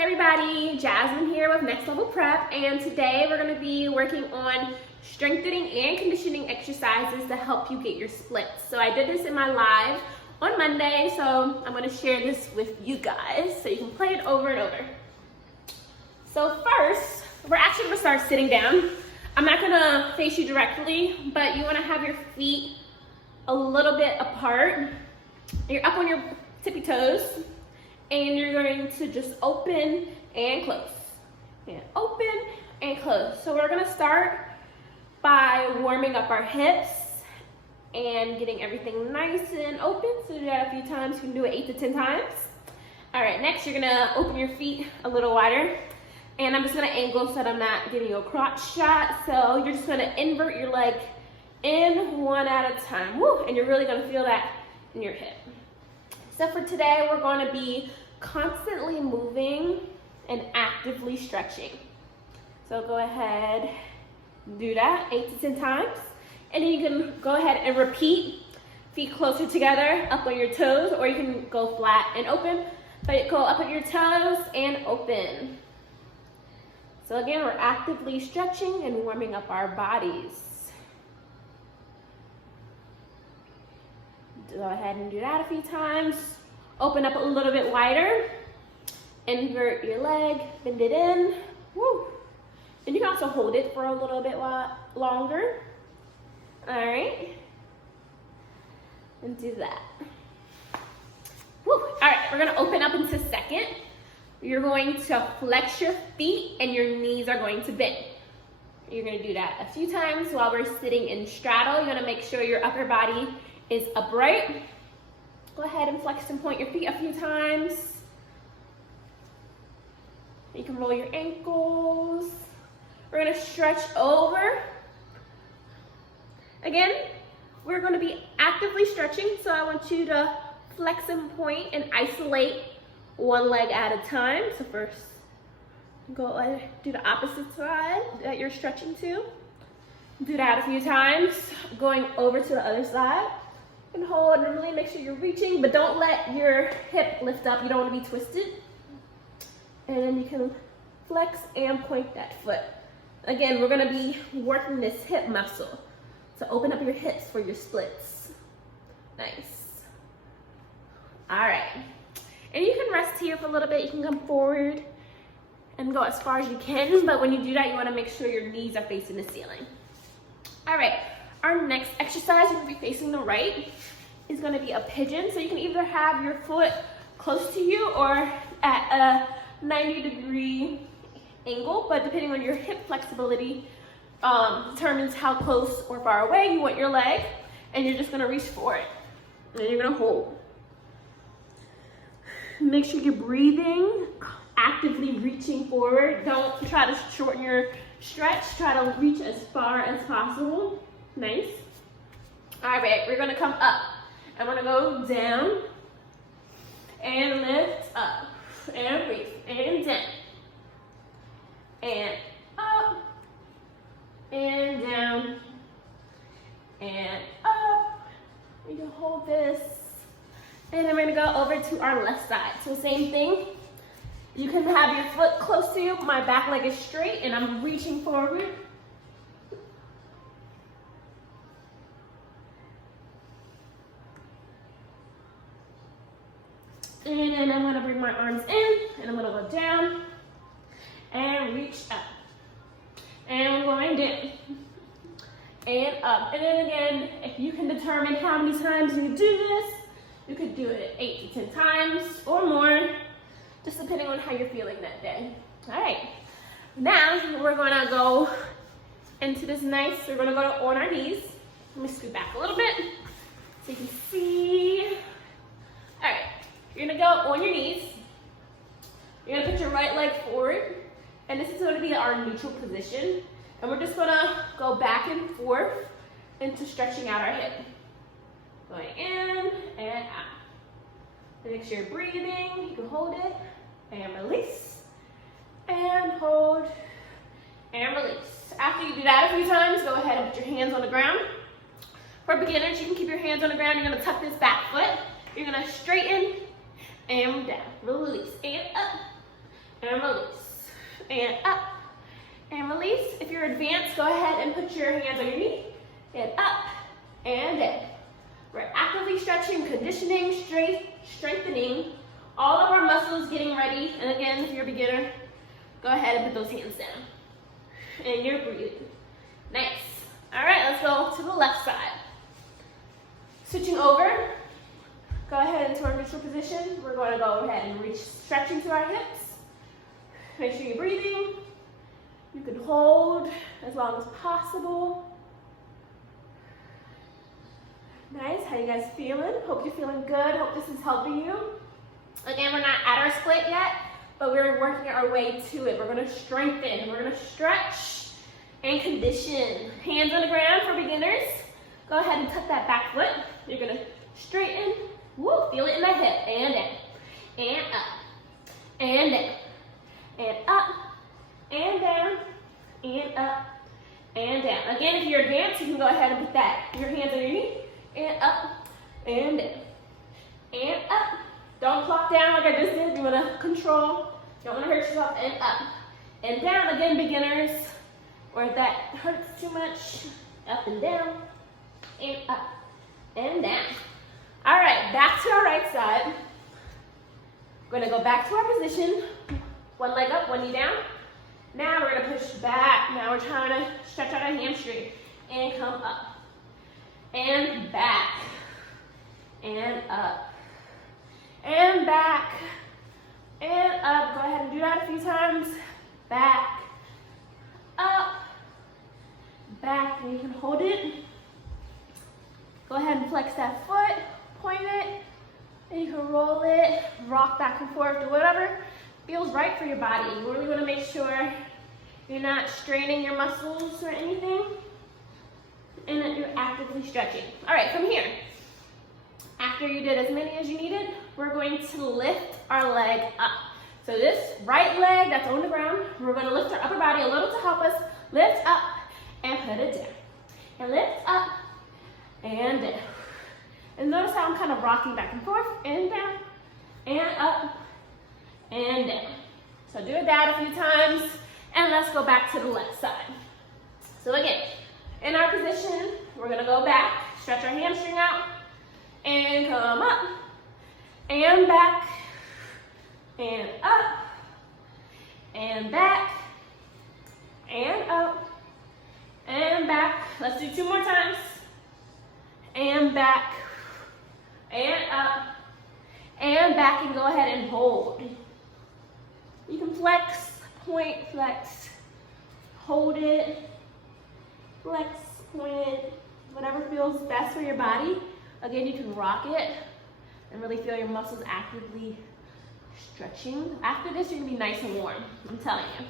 Hey everybody, Jasmine here with Nxt Lvl Prep, and today we're going to be working on strengthening and conditioning exercises to help you get your splits. So I did this in my live on Monday, so I'm going to share this with you guys so you can play it over and over. So first, we're actually going to start sitting down. I'm not going to face you directly, but you want to have your feet a little bit apart. You're up on your tippy toes. And you're going to just open and close. And open and close. So we're going to start by warming up our hips and getting everything nice and open. So do that a few times. You can do it 8 to 10 times. All right, next you're going to open your feet a little wider. And I'm just going to angle so that I'm not giving you a crotch shot. So you're just going to invert your leg in one at a time. Woo! And you're really going to feel that in your hip. So for today, we're going to be constantly moving and actively stretching. So go ahead, do that 8 to 10 times. And then you can go ahead and repeat, feet closer together, up on your toes, or you can go flat and open, but go up on your toes and open. So again, we're actively stretching and warming up our bodies. Go ahead and do that a few times. Open up a little bit wider. Invert your leg, bend it in. Woo. And you can also hold it for a little bit longer. All right. And do that. Woo. All right, we're gonna open up into second. You're going to flex your feet and your knees are going to bend. You're gonna do that a few times while we're sitting in straddle. You're gonna make sure your upper body is upright. Go ahead and flex and point your feet a few times. You can roll your ankles. We're gonna stretch over. Again, we're gonna be actively stretching, so I want you to flex and point and isolate one leg at a time. So first, go do the opposite side that you're stretching to. Do that a few times, going over to the other side. And hold and really make sure you're reaching, but don't let your hip lift up. You don't want to be twisted. And then you can flex and point that foot. Again, we're going to be working this hip muscle. So open up your hips for your splits. Nice. All right. And you can rest here for a little bit. You can come forward and go as far as you can, but when you do that, you want to make sure your knees are facing the ceiling. All right. Our next exercise, we're going to be facing the right, is going to be a pigeon. So you can either have your foot close to you or at a 90-degree angle, but depending on your hip flexibility determines how close or far away you want your leg, and you're just going to reach for it. And you're going to hold. Make sure you're breathing, actively reaching forward. Don't try to shorten your stretch. Try to reach as far as possible. Nice. All right, we're gonna come up. I'm gonna go down and lift up and breathe and down and up and down and up. We can hold this, and then we're gonna go over to our left side. So same thing. You can have your foot close to you. My back leg is straight, and I'm reaching forward. And then I'm gonna bring my arms in, and I'm gonna go down and reach up. And I'm going down and up. And then again, if you can determine how many times you do this, you could do it 8 to 10 times or more, just depending on how you're feeling that day. All right, now we're gonna go into this nice, we're gonna go on our knees. Let me scoot back a little bit so you can see. All right. You're gonna go on your knees. You're gonna put your right leg forward, and this is gonna be our neutral position. And we're just gonna go back and forth into stretching out our hip. Going in and out. Make sure you're breathing. You can hold it and release. And hold and release. After you do that a few times, go ahead and put your hands on the ground. For beginners, you can keep your hands on the ground. You're gonna tuck this back foot. You're gonna straighten and down, release, and up, and release, and up, and release. If you're advanced, go ahead and put your hands on your knee, and up, and in. We're actively stretching, conditioning, strengthening all of our muscles, getting ready. And again, if you're a beginner, go ahead and put those hands down. And you're breathing. Nice. All right, let's go to the left side. Switching over, go ahead into our neutral position. We're going to go ahead and reach, stretching to our hips. Make sure you're breathing. You can hold as long as possible. Nice, how you guys feeling? Hope you're feeling good. Hope this is helping you. Again, we're not at our split yet, but we're working our way to it. We're gonna strengthen, we're gonna stretch and condition. Hands on the ground for beginners. Go ahead and tuck that back foot. You're gonna straighten, woo, feel it in the hip, and down, and up, and down, and up, and down, and up, and down. Again, if you're advanced, you can go ahead and put your hands on your knee, and up, and down, and up. Don't plop down like I just did. You wanna control, don't wanna hurt yourself, and up, and down. Again, beginners, or if that hurts too much, up and down, and up, and down. All right, back to our right side. We're gonna go back to our position. One leg up, one knee down. Now we're gonna push back. Now we're trying to stretch out our hamstring and come up. And back, and up, and back, and up. Go ahead and do that a few times. Back, up, back, and you can hold it. Go ahead and flex that foot, point it, and you can roll it, rock back and forth, do whatever feels right for your body. You really want to make sure you're not straining your muscles or anything, and that you're actively stretching. All right, from here, after you did as many as you needed, we're going to lift our leg up. So this right leg that's on the ground, we're going to lift our upper body a little to help us lift up and put it down. And lift up and down. And notice how I'm kind of rocking back and forth, and down, and up, and down. So do that a few times, and let's go back to the left side. So again, in our position, we're gonna go back, stretch our hamstring out, and come up, and back, and up, and back, and up, and back. Let's do 2 more times. And back, and up, and back, and go ahead and hold. You can flex, point, flex, hold it, flex, point it, whatever feels best for your body. Again, you can rock it and really feel your muscles actively stretching. After this, you're gonna be nice and warm, I'm telling you.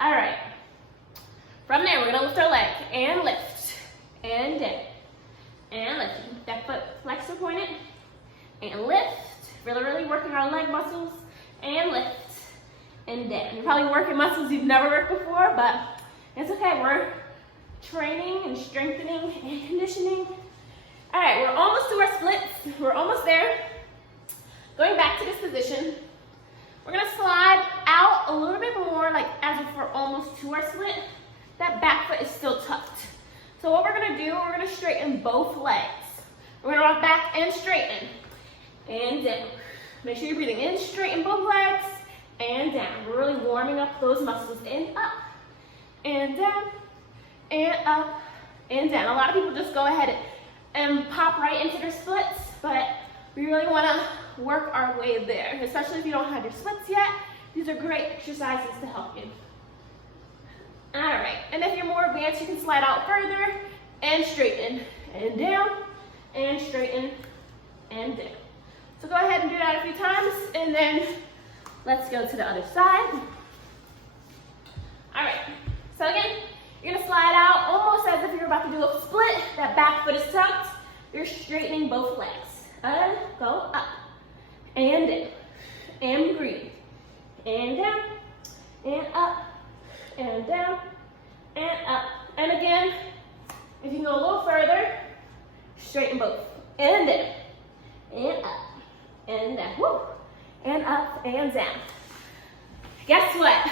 All right, from there, we're gonna lift our leg, and lift, and down, and lift. You can put that foot flexor pointed, and lift. Really working our leg muscles, and lift, and down. You're probably working muscles you've never worked before, but it's okay. We're training and strengthening and conditioning. All right, we're almost to our splits. We're almost there. Going back to this position, we're gonna slide out a little bit more, like as if we're almost to our split. That back foot is still tucked. So what we're gonna do, we're gonna straighten both legs. We're gonna rock back and straighten, and down. Make sure you're breathing in, straighten both legs, and down. We're really warming up those muscles, and up, and down, and up, and down. A lot of people just go ahead and pop right into their splits, but we really wanna work our way there, especially if you don't have your splits yet. These are great exercises to help you. All right, and if you're more advanced, you can slide out further and straighten, and down, and straighten, and down. So go ahead and do that a few times, and then let's go to the other side. All right, so again, you're gonna slide out almost as if you're about to do a split. That back foot is tucked. You're straightening both legs. And go up, and down, and breathe, and down, and up, and down, and up. And again, if you can go a little further, straighten both, and down, and up, and down, woo, and up, and down. guess what?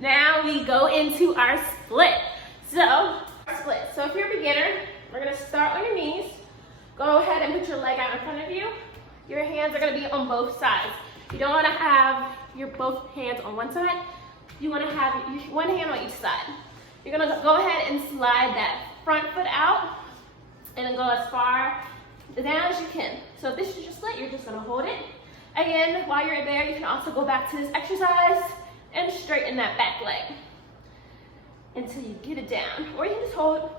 Now we go into our split. So if you're a beginner, we're gonna start on your knees. Go ahead and put your leg out in front of you. Your hands are gonna be on both sides. You don't wanna have your both hands on one side. You wanna have one hand on each side. You're gonna go ahead and slide that front foot out and then go as far down as you can. So if this is your split, you're just gonna hold it. Again, while you're there, you can also go back to this exercise and straighten that back leg until you get it down. Or you can just hold,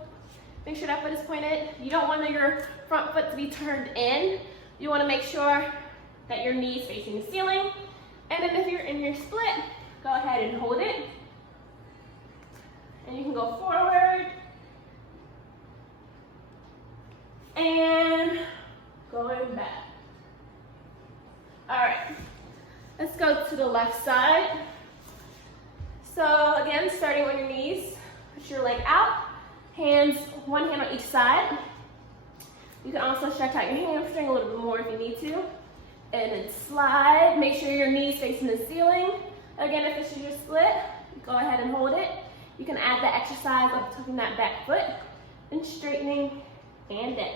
make sure that foot is pointed. You don't want your front foot to be turned in. You wanna make sure that your knee's facing the ceiling. And then if you're in your split, go ahead and hold it. And you can go forward and going back. All right, let's go to the left side. So again, starting on your knees, put your leg out, one hand on each side. You can also stretch out your hamstring a little bit more if you need to. And then slide, make sure your knees facing the ceiling. Again, if this is your split, go ahead and hold it. You can add the exercise of tucking that back foot and straightening and down.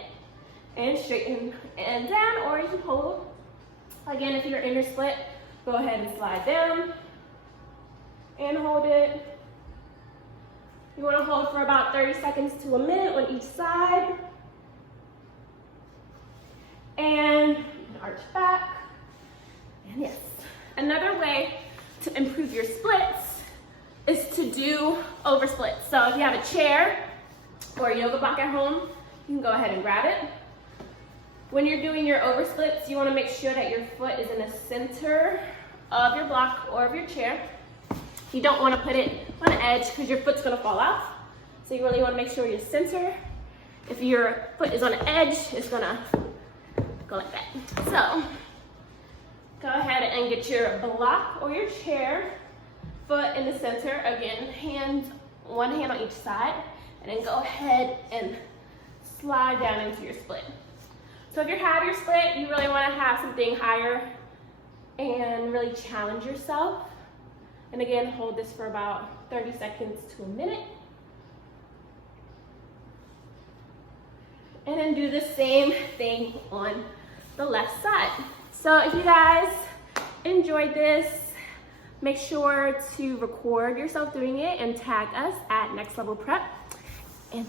And straighten and down, or you can hold. Again, if you're in your split, go ahead and slide down and hold it. You want to hold for about 30 seconds to a minute on each side. And arch back. And yes, another way to improve your splits is to do over splits. So if you have a chair or a yoga block at home, you can go ahead and grab it. When you're doing your over splits, you want to make sure that your foot is in the center of your block or of your chair. You don't want to put it on the edge because your foot's going to fall off. So you really want to make sure you're center. If your foot is on the edge, it's going to go like that. So go ahead and get your block or your chair, foot in the center. Again, one hand on each side, and then go ahead and slide down into your split. So if you have your split, you really want to have something higher and really challenge yourself. And again, hold this for about 30 seconds to a minute. And then do the same thing on the left side. So if you guys enjoyed this, make sure to record yourself doing it and tag us at Nxt Lvl Prep. And